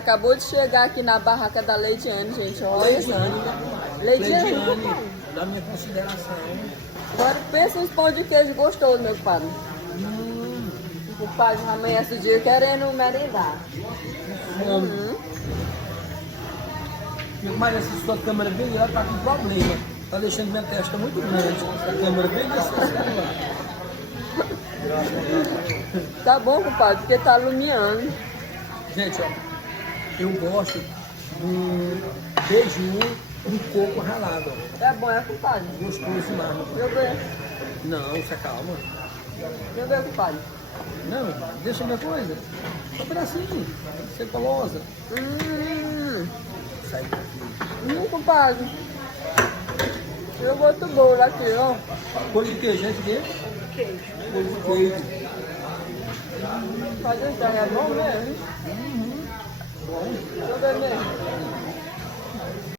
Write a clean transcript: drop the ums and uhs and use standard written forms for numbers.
Acabou de chegar aqui na barraca da Leidiane, gente. Olha. Leidiane, da minha consideração. agora pensa uns pão de queijo gostoso, meu padre. O padre amanhece o dia querendo merendar. Mas essa sua câmera bem grande tá com problema. Tá deixando minha testa muito grande. A câmera bem desse. Tá bom, compadre, porque tá alumiando. Gente, ó. Eu gosto de beijinho de coco ralado. É bom, é, compadre? Gostoso demais. Eu ver. Não, você calma. Eu ver, compadre. Não, deixa a minha coisa. Só um pedacinho. Cecolosa. Sai daqui. Compadre. Eu gosto do bolo aqui, ó. Folha de queijo, gente, quê? Queijo. Folha de queijo. Fazer isso é bom mesmo.